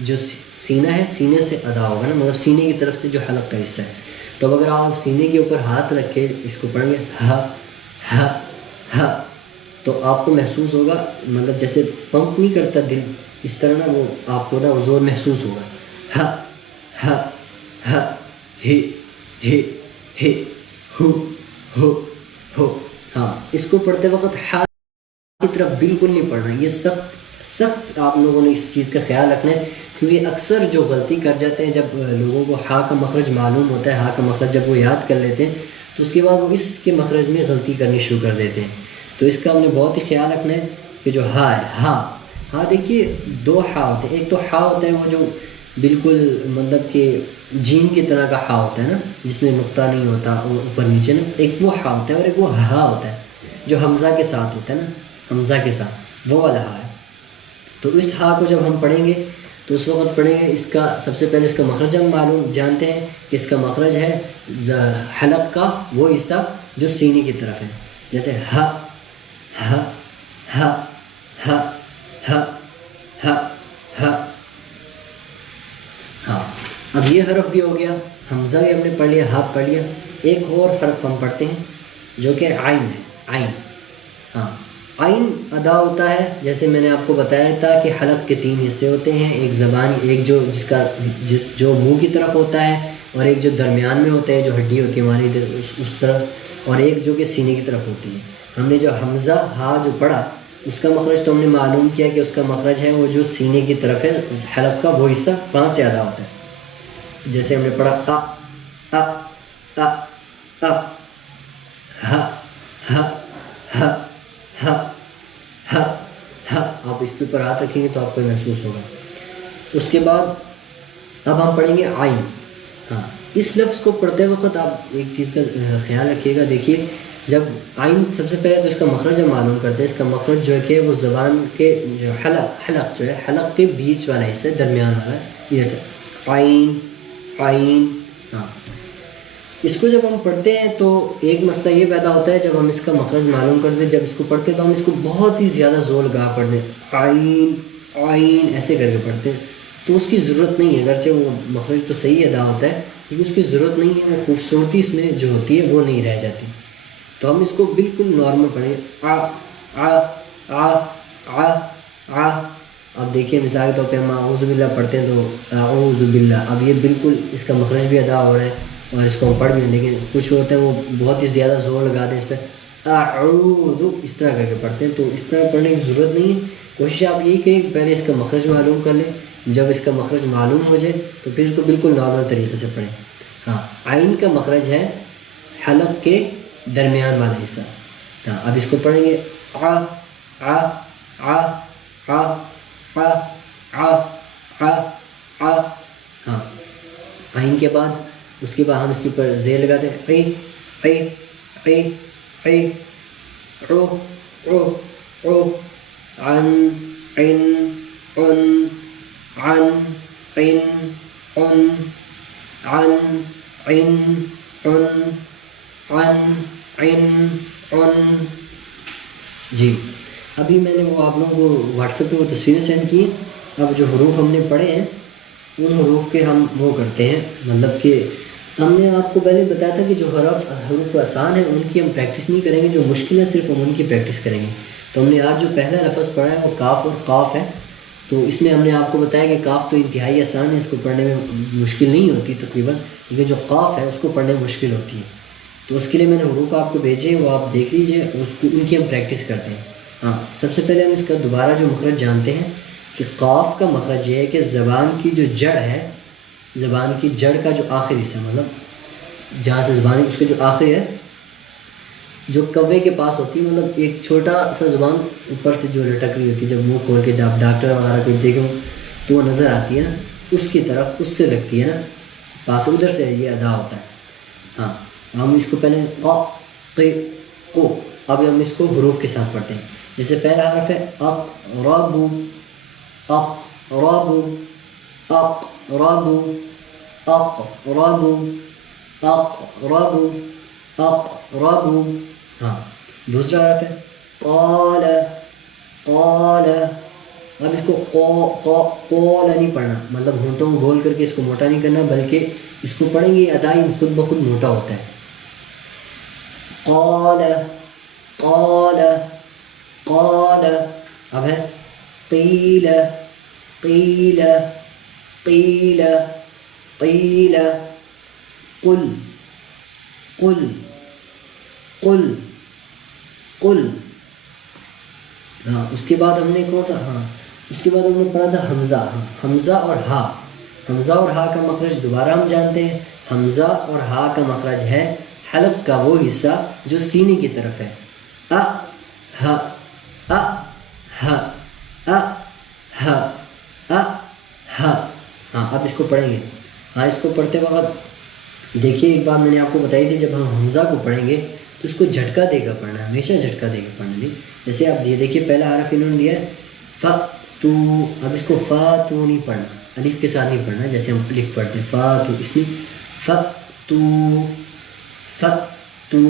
جو سینہ ہے سینے سے ادا ہوگا نا، مطلب سینے کی طرف سے جو حلق کا حصہ ہے. تو اگر آپ سینے کے اوپر ہاتھ رکھ کے اس کو پڑھیں گے ہا تو آپ کو محسوس ہوگا مطلب جیسے پمپ نہیں کرتا دل اس طرح نا، وہ آپ کو نا زور محسوس ہوگا. ہ ہ ہے ہے ہے ہو ہو ہو. ہاں اس کو پڑھتے وقت ہا کی طرف بالکل نہیں پڑھنا. یہ سخت آپ لوگوں نے اس چیز کا خیال رکھنا ہے کیونکہ اکثر جو غلطی کر جاتے ہیں جب لوگوں کو ہا کا مخرج معلوم ہوتا ہے, ہا کا مخرج جب وہ یاد کر لیتے ہیں تو اس کے بعد وہ اس کے مخرج میں غلطی کرنی شروع کر دیتے ہیں. تو اس کا ہم نے بہت ہی خیال رکھنا ہے کہ جو ہا ہے ہا دیکھیے دو ہا ہوتے ہیں. ایک تو ہا ہوتا ہے وہ جو بالکل مطلب کہ جیم کی طرح کا ہا ہوتا ہے نا, جس میں نقطہ نہیں ہوتا اوپر نیچے نا, ایک وہ ہا ہوتا ہے, اور ایک وہ ہا ہوتا ہے جو حمزہ کے ساتھ ہوتا ہے نا, حمزہ کے ساتھ, وہ والا ہا ہے. تو اس ہا کو جب ہم پڑھیں گے تو اس وقت پڑھیں گے اس کا سب سے پہلے اس کا مخرج ہم معلوم جانتے ہیں کہ اس کا مخرج ہے حلق کا وہ حصہ جو سینے کی طرف ہے, جیسے ہ ہ ہ ہ ہ ہ ہ. ہاں اب یہ حرف بھی ہو گیا, حمزہ بھی ہم نے پڑھ لیا, ہا پڑھ لیا. ایک اور حرف ہم پڑھتے ہیں جو کہ عین ہے, عین. ہاں عین ادا ہوتا ہے جیسے میں نے آپ کو بتایا تھا کہ حلق کے 3 حصے ہوتے ہیں, ایک زبان, ایک جو منہ کی طرف ہوتا ہے, اور ایک جو درمیان میں ہوتا ہے جو ہڈی ہوتی ہے ہماری ادھر اس طرف, اور ایک جو کہ سینے کی طرف ہوتی ہے. ہم نے جو حمزہ ہا جو پڑھا اس کا مخرج تو ہم نے معلوم کیا کہ اس کا مخرج ہے وہ جو سینے کی طرف ہے, حلق کا وہ حصہ وہاں سے ادا ہوتا ہے. جیسے ہم نے پڑھا ا ا ا ا ہ ہ ہ ہ ہ ہ. آپ اس کے اوپر ہاتھ رکھیں گے تو آپ کو محسوس ہوگا. اس کے بعد اب ہم پڑھیں گے عین. ہاں اس لفظ کو پڑھتے وقت آپ ایک چیز کا خیال رکھیے گا. دیکھیے جب عین سب سے پہلے تو اس کا مخرج ہم معلوم کرتے ہیں. اس کا مخرج جو ہے کہ وہ زبان کے جو حلق جو ہے, حلق کے بیچ والا حصہ, درمیان والا, یہ سے عین عین. ہاں اس کو جب ہم پڑھتے ہیں تو ایک مسئلہ یہ پیدا ہوتا ہے جب ہم اس کا مخرج معلوم کرتے ہیں, جب اس کو پڑھتے ہیں تو ہم اس کو بہت ہی زیادہ زور لگا پڑھتے ہیں, عین عین ایسے کر کے پڑھتے ہیں. تو اس کی ضرورت نہیں ہے, اگرچہ وہ مخرج تو صحیح ادا ہوتا ہے لیکن اس کی ضرورت نہیں ہے. وہ خوبصورتی اس میں جو ہوتی ہے وہ نہیں رہ جاتی. تو ہم اس کو بالکل نارمل پڑھیں, آ آ آ آ آ. اب دیکھیے مثال کے طور پہ ہم اعوذ باللہ پڑھتے ہیں تو اعوذ باللہ, اب یہ بالکل اس کا مخرج بھی ادا ہو رہا ہے اور اس کو ہم پڑھ بھی نہیں. لیکن کچھ ہوتے ہیں وہ بہت ہی زیادہ زور لگاتے ہیں اس پہ, اعوذ اس طرح کر کے پڑھتے ہیں. تو اس طرح پڑھنے کی ضرورت نہیں ہے. کوشش آپ یہی کریں کہ پہلے اس کا مخرج معلوم کر لیں, جب اس کا مخرج معلوم ہو جائے تو پھر اس کو بالکل نارمل طریقے سے پڑھیں. ہاں عین کا مخرج ہے حلق کے درمیان والا حصہ. ہاں اب اس کو پڑھیں گے آ آ آ آ آ آ آ آ. ہاں عین کے بعد اس کے بعد ہم اس کے اوپر زیر لگاتے ہیں, اے اے اے اے او او او, عن عن عن عن عن عن عن عن عن عن عن عن. جی ابھی میں نے وہ آپ لوگوں کو واٹس ایپ پہ وہ تصویریں سینڈ کی ہیں. اب جو حروف ہم نے پڑھے ہیں ان حروف کے ہم وہ کرتے ہیں, مطلب کہ ہم نے آپ کو پہلے بتایا تھا کہ جو حروف آسان ہیں ان کی ہم پریکٹس نہیں کریں گے, جو مشکل ہے صرف ہم ان کی پریکٹس کریں گے. تو ہم نے آج جو پہلا لفظ پڑھا ہے وہ کاف اور قاف ہے. تو اس میں ہم نے آپ کو بتایا کہ کاف تو انتہائی آسان ہے, اس کو پڑھنے میں مشکل نہیں ہوتی تقریباً, لیکن جو قاف ہے اس کو پڑھنے میں مشکل ہوتی ہے. تو اس کے لیے میں نے حروف آپ کو بھیجے, وہ آپ دیکھ لیجئے, اس کو ان کی ہم پریکٹس کرتے ہیں. ہاں سب سے پہلے ہم اس کا دوبارہ جو مخرج جانتے ہیں کہ قاف کا مخرج یہ ہے کہ زبان کی جو جڑ ہے, زبان کی جڑ کا جو آخری حصہ, مطلب جہاں سے زبان اس کے جو آخری ہے جو کوے کے پاس ہوتی ہے, مطلب ایک چھوٹا سا زبان اوپر سے جو لٹک رہی ہوتی ہے, جب منہ کھول کے جب ڈاکٹر وغیرہ کو دیکھیں تو وہ نظر آتی ہے نا, اس کی طرف اس سے لگتی ہے نا پاس, ادھر سے یہ ادا ہوتا ہے. ہاں ہم اس کو پہلے ق کو, اب ہم اس کو حروف کے ساتھ پڑھتے ہیں. جیسے پہلا حرف ہے اقرب اقرب اقرب اقرب اقرب اقرب. ہاں دوسرا حرف ہے قال قال. اب اس کو قول نہیں پڑھنا, مطلب ہونٹوں کو گول کر کے اس کو موٹا نہیں کرنا, بلکہ اس کو پڑھیں گے ادائی خود بخود موٹا ہوتا ہے. قال قال قال. اب ہے قیل قیل قیل قیل قل قل قل قل. ہاں اس کے بعد ہم نے کون سا اس کے بعد ہم نے پڑھا تھا حمزہ. حمزہ اور ہا. حمزہ اور ہا کا مخرج دوبارہ ہم جانتے ہیں. حمزہ اور ہا کا مخرج ہے حلق کا وہ حصہ جو سینے کی طرف ہے. ا ہ ا ہ ا ہ ا ہ. ہاں اب اس کو پڑھیں گے. ہاں اس کو پڑھتے وقت دیکھیے ایک بات میں نے آپ کو بتائی تھی، جب ہم حمزہ کو پڑھیں گے تو اس کو جھٹکا دے کر پڑھنا ہے، ہمیشہ جھٹکا دے کر پڑھنا ہے. جیسے آپ یہ دیکھیے پہلا حرف انہوں نے دیا ہے فا تو. اب اس کو فا تو نہیں پڑھنا، الف کے ساتھ نہیں پڑھنا جیسے ہم الف پڑھتے ہیں فا تو. اس میں فا تو فا تو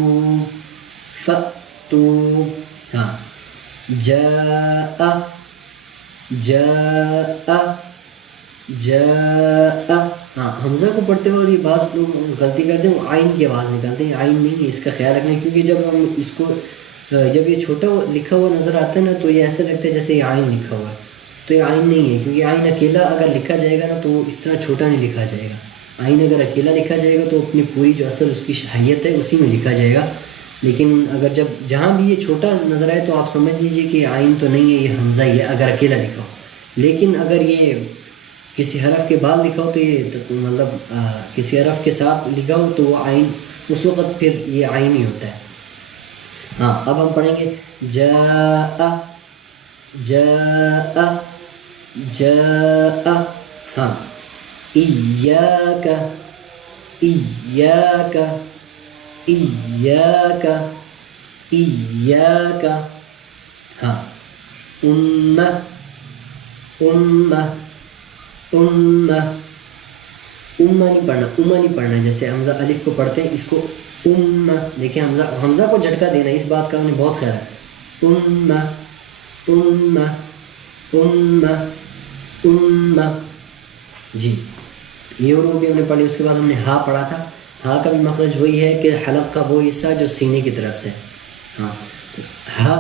فا تو. ہاں جاء جاء جاء. ہاں حمزہ کو پڑھتے ہوئے یہ بعض لوگ غلطی کرتے ہیں، وہ آئین کی آواز نکالتے ہیں. آئین نہیں ہے، اس کا خیال رکھنا، کیونکہ جب ہم اس کو جب یہ چھوٹا لکھا ہوا نظر آتا ہے نا تو یہ ایسا لگتا ہے جیسے یہ آئین لکھا ہوا ہے. تو یہ آئین نہیں ہے، کیونکہ آئین اکیلا اگر لکھا جائے گا نا تو اس طرح چھوٹا نہیں لکھا جائے گا. آئین اگر اکیلا لکھا جائے گا تو اپنی پوری جو اصل اس کی حیت ہے اسی میں لکھا جائے گا. لیکن اگر جہاں بھی یہ چھوٹا نظر آئے تو آپ سمجھ لیجیے کہ آئین تو نہیں ہے، یہ حمزہ ہی ہے اگر اکیلا لکھا ہو. لیکن اگر یہ کسی حرف کے بعد لکھا ہو تو یہ مطلب کسی حرف کے ساتھ لکھا ہو تو وہ آئین اس وقت پھر یہ آئین ہی ہوتا ہے. ہاں اب ہم پڑھیں گے جاء جاء جاء. ہاں ایاک ایاک ایاک ایاک. ہاں امہ امہ امہ. امہ نہیں پڑھنا، امہ نہیں پڑھنا. جیسے حمزہ الف کو پڑھتے ہیں اس کو امہ. دیکھیں حمزہ کو جھٹکا دینا، اس بات کا ہم نے بہت خیال ہے. امہ امہ امہ امہ. جی یہ حروف بھی ہم نے پڑھی. اس کے بعد ہم نے ہا پڑھا تھا. ہا کا بھی مخرج وہی ہے کہ حلق کا وہ حصہ جو سینے کی طرف سے. ہاں ہا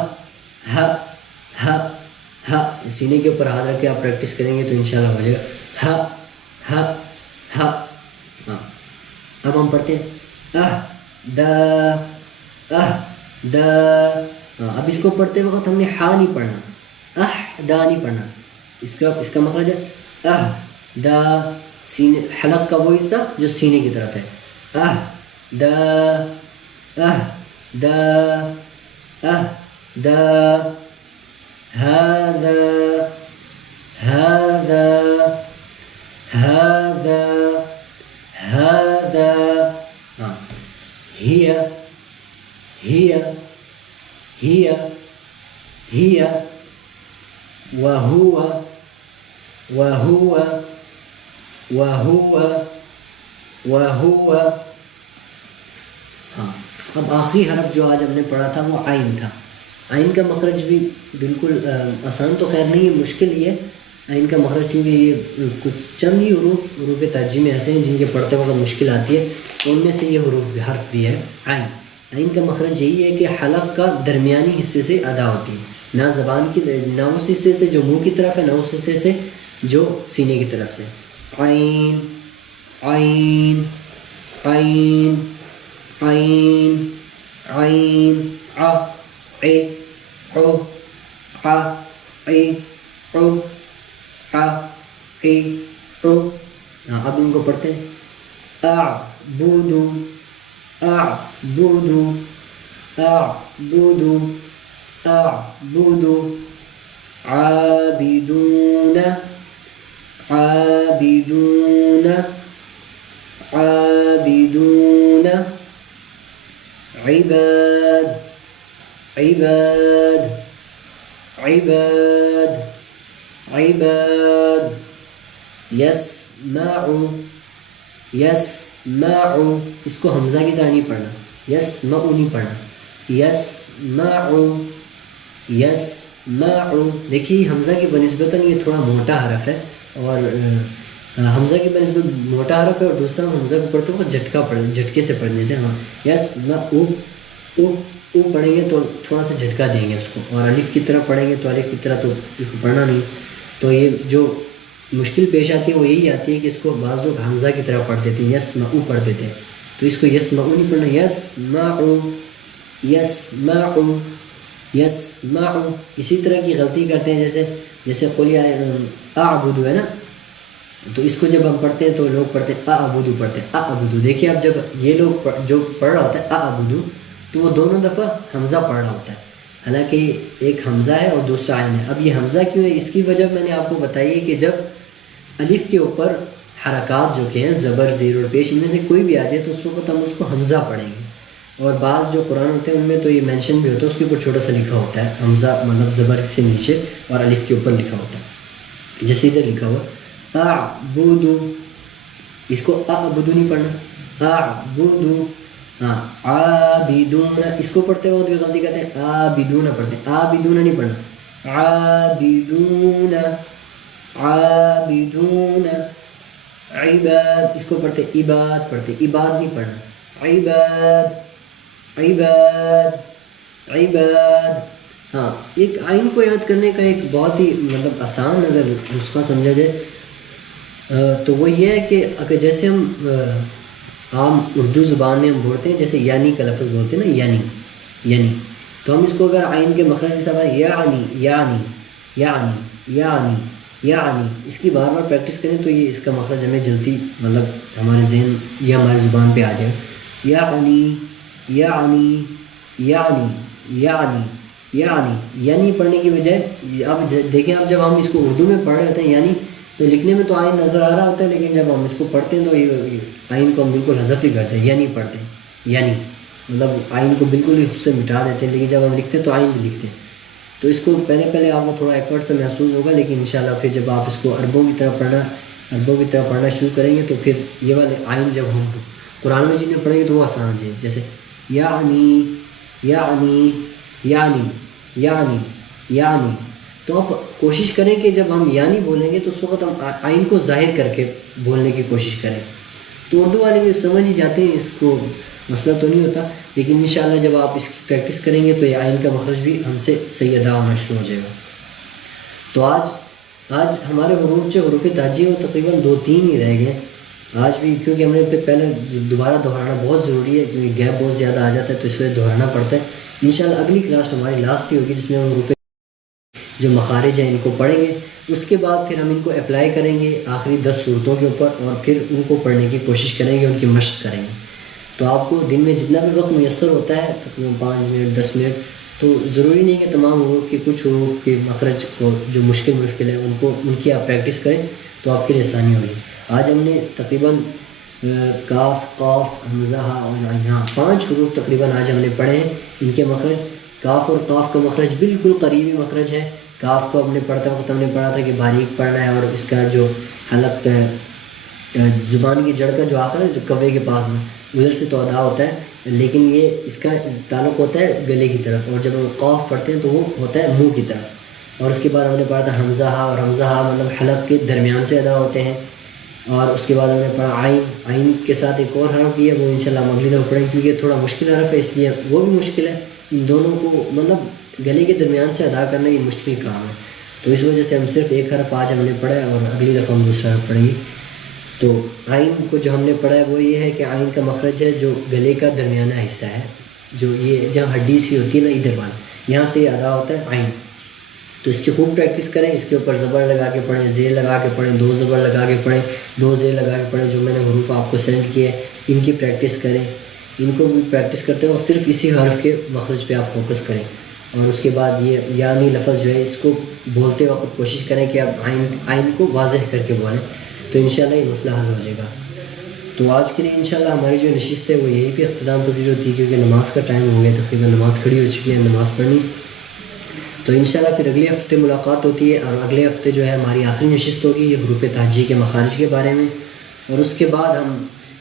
ہا ہا ہا. سینے کے اوپر ہاتھ رکھ کے آپ پریکٹس کریں گے تو انشاءاللہ ہو جائے گا. ہا ہا ہا. ہاں اب ہم پڑھتے ہیں دا دا. ہاں اب اس کو پڑھتے وقت ہم نے ہا نہیں پڑھنا، دا نہیں پڑھنا. اس کا مخرج ہے دا. سینے حلق کا وہ حصہ جو سینے کی طرف ہے. دا دا دا. هذا هذا هذا هذا. هي هي هي هي. وهو وهو وهو وهو. ہاں اب آخری حرف جو آج ہم نے پڑھا تھا وہ عین تھا. عین کا مخرج بھی بالکل آسان تو خیر نہیں ہے، مشکل ہی ہے عین کا مخرج، کیونکہ یہ کچھ چند ہی حروف تہجی میں ایسے ہیں جن کے پڑھتے وقت مشکل آتی ہے. ان میں سے یہ حرف بھی ہے عین. عین کا مخرج یہی ہے کہ حلق کا درمیانی حصے سے ادا ہوتی ہے، نہ زبان کی، نہ اس حصے سے جو منہ کی طرف ہے، نہ اس حصے سے جو سینے کی طرف سے. عین عین عین عین عین. ع عی عو ع عی عو ع عی عو. اب ان کو پڑھتے ہیں اعبد اعبد اعبد اعبد. عابدون عابدون عابدون. عباد عباد عباد عباد. یسمع یسمع. اس کو حمزہ کی طرح نہیں پڑھنا، یسمع نہیں پڑھنا، یسمع یسمع. دیکھیے حمزہ کی بنسبتاً یہ تھوڑا موٹا حرف ہے، اور حمزہ کی بنسبت موٹا حرف ہے، اور دوسرا حمزہ کو پڑھتے وقت جھٹکے سے پڑھنے سے. ہاں یسمع او پڑھیں گے تو تھوڑا سا جھٹکا دیں گے اس کو، اور الف کی طرح پڑھیں گے تو الف کی طرح تو اس کو پڑھنا نہیں. تو یہ جو مشکل پیش آتی ہے وہ یہی آتی ہے کہ اس کو بعض لوگ حمزہ کی طرح پڑھ دیتے ہیں، یسمعو پڑھ دیتے ہیں، تو اس کو یسمعو نہیں پڑھنا، یسمعو یسمعو یسمعو. اسی طرح کی غلطی کرتے ہیں جیسے قل یا اعبدو ہے نا، تو اس کو جب ہم پڑھتے ہیں تو لوگ پڑھتے ہیں اعبدو پڑھتے ہیں اعبدو. دیکھیے اب جب یہ لوگ جو پڑھ رہا ہوتا ہے اعبدو تو وہ دونوں دفعہ حمزہ پڑھ رہا ہوتا ہے، حالانکہ ایک حمزہ ہے اور دوسرا عین ہے. اب یہ حمزہ کیوں ہے، اس کی وجہ میں نے آپ کو بتائی ہے کہ جب الف کے اوپر حرکات جو کہ ہیں زبر زیر اور پیش ان میں سے کوئی بھی آ جائے تو اس وقت ہم اس کو حمزہ پڑھیں گے. اور بعض جو قرآن ہوتے ہیں ان میں تو یہ مینشن بھی ہوتا ہے، اس کے اوپر چھوٹا سا لکھا ہوتا ہے حمزہ، مطلب زبر سے نیچے اور الف کے اوپر لکھا ہوتا ہے. جیسے ادھر لکھا ہوا اعبدو، اس کو اعبدو نہیں پڑھنا، اعبدو. ہاں عابدون، اس کو پڑھتے وقت بھی غلطی کرتے ہیں عابدون پڑھتے ہیں، عابدون نہیں پڑھنا، عابدون عابدون. عباد، اس کو پڑھتے عباد پڑھتے، عباد نہیں پڑھنا، عباد عباد عباد. ہاں ایک آئین کو یاد کرنے کا ایک بہت ہی مطلب آسان اگر نسخہ سمجھا جائے تو وہ یہ ہے کہ اگر جیسے ہم عام اردو زبان میں ہم بولتے ہیں جیسے یعنی کا لفظ بولتے ہیں نا، یعنی تو ہم اس کو اگر آئین کے مخرج کے ساتھ یعنی یعنی یعنی یعنی یعنی اس کی بار بار پریکٹس کریں تو یہ اس کا مخرج ہمیں جلدی مطلب ہمارے ذہن یا ہماری زبان پہ آ جائے. یعنی یعنی یعنی یعنی یعنی پڑھنے کی بجائے اب دیکھیں اب جب ہم اس کو اردو میں پڑھ رہے ہوتے ہیں یعنی تو لکھنے میں تو آئین نظر آ رہا ہوتا ہے، لیکن جب ہم اس کو پڑھتے ہیں تو یہ آئین کو ہم بالکل حذف ہی کرتے ہیں، یعنی پڑھتے ہیں، یعنی مطلب آئین کو بالکل ہی خود سے مٹا دیتے ہیں. لیکن جب ہم لکھتے ہیں تو آئین بھی لکھتے ہیں. تو اس کو پہلے آپ کو تھوڑا ایکورڈ سے محسوس ہوگا، لیکن انشاءاللہ پھر جب آپ اس کو عربوں کی طرح پڑھنا شروع کریں گے تو پھر یہ والے آئین جب ہم قرآن میں جنہیں پڑھیں گے تو وہ آسان ہو جائے. جیسے یعنی یعنی یعنی یعنی یعنی. تو آپ کوشش کریں کہ جب ہم یعنی بولیں گے تو اس وقت ہم آئین کو ظاہر کر کے بولنے کی کوشش کریں. تو اردو والے بھی سمجھ ہی جاتے ہیں، اس کو مسئلہ تو نہیں ہوتا، لیکن انشاءاللہ جب آپ اس کی پریکٹس کریں گے تو یہ آئین کا مخرج بھی ہم سے صحیح ادا ہونا شروع ہو جائے گا. تو آج ہمارے حروف جو حروف تہجی وہ تقریباً 2-3 ہی رہ گئے آج بھی، کیونکہ ہم نے پہلے دوبارہ دہرانا بہت ضروری ہے کیونکہ گیپ بہت زیادہ آ جاتا ہے تو اس وجہ دہرانا پڑتا ہے. انشاءاللہ اگلی کلاس ہماری لاسٹ ہی ہوگی جس میں ہم حروف جو مخارج ہیں ان کو پڑھیں گے. اس کے بعد پھر ہم ان کو اپلائی کریں گے آخری 10 صورتوں کے اوپر اور پھر ان کو پڑھنے کی کوشش کریں گے، ان کی مشق کریں گے. تو آپ کو دن میں جتنا بھی وقت میسر ہوتا ہے تقریباً 5 منٹ 10 منٹ، تو ضروری نہیں کہ تمام حروف کے کچھ حروف کے مخرج کو جو مشکل ہے ان کی آپ پریکٹس کریں تو آپ کے لیے آسانی ہوگی. آج ہم نے تقریباً کاف قاف حمزہ اور عین 5 حروف تقریباً آج ہم نے پڑھے ہیں. ان کے مخرج کاف اور قاف کا مخرج بالکل قریبی مخرج ہے. کاف کو ہم نے پڑھتے وقت ہم نے پڑھا تھا کہ باریک پڑھنا ہے اور اس کا جو حلق زبان کی جڑ کا جو آخر ہے جو کوے کے پاس میں ادھر سے تو ادا ہوتا ہے، لیکن یہ اس کا تعلق ہوتا ہے گلے کی طرف، اور جب ہم قاف پڑھتے ہیں تو وہ ہوتا ہے منہ کی طرف. اور اس کے بعد ہم نے پڑھا تھا حمزہ اور حمزہ مطلب حلق کے درمیان سے ادا ہوتے ہیں. اور اس کے بعد ہم نے پڑھا عین کے ساتھ ایک اور حرف بھی ہے، وہ انشاءاللہ ہم اگلی دفعہ پڑھیں گے کیونکہ تھوڑا مشکل حرف ہے اس لیے وہ بھی مشکل ہے. ان دونوں کو مطلب گلے کے درمیان سے ادا کرنا یہ مشکل کام ہے، تو اس وجہ سے ہم صرف ایک حرف آج ہم نے پڑھا ہے اور اگلی دفعہ ہم دوسرا حرف پڑھیں گے. تو عین کو جو ہم نے پڑھا ہے وہ یہ ہے کہ عین کا مخرج ہے جو گلے کا درمیانہ حصہ ہے، جو یہ جہاں ہڈی سی ہوتی ہے نا ادھر والا، یہاں سے یہ ادا ہوتا ہے عین. تو اس کی خوب پریکٹس کریں، اس کے اوپر زبر لگا کے پڑھیں، زیر لگا کے پڑھیں، 2 زبر لگا کے پڑھیں، 2 زیر لگا کے پڑھیں. جو میں نے حروف آپ کو سینڈ کیے ان کی پریکٹس کریں. ان کو بھی پریکٹس کرتے ہیں اور صرف اسی حرف کے مخرج پہ آپ فوکس کریں. اور اس کے بعد یہ یعنی لفظ جو ہے اس کو بولتے وقت کوشش کریں کہ آپ عین کو واضح کر کے بولیں، تو انشاءاللہ یہ مسئلہ حل ہو جائے گا. تو آج کے لیے انشاءاللہ ہماری جو نشست ہے وہ یہی پہ اختتام پذیر ہوتی ہے کیونکہ نماز کا ٹائم ہو گیا، تقریباً نماز کھڑی ہو چکی ہے، نماز پڑھنی. تو انشاءاللہ پھر اگلے ہفتے ملاقات ہوتی ہے اور اگلے ہفتے جو ہے ہماری آخری نشست ہوگی یہ حروف تہجی کے مخارج کے بارے میں. اور اس کے بعد ہم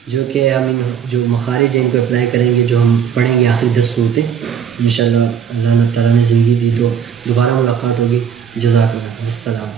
جو کہ ہم ان جو مخارج ہیں ان کو اپلائی کریں گے، جو ہم پڑھیں گے آخری 10 صورتیں انشاءاللہ. اللہ تعالیٰ نے زندگی دی تو دوبارہ ملاقات ہوگی. جزاک اللہ، السلام.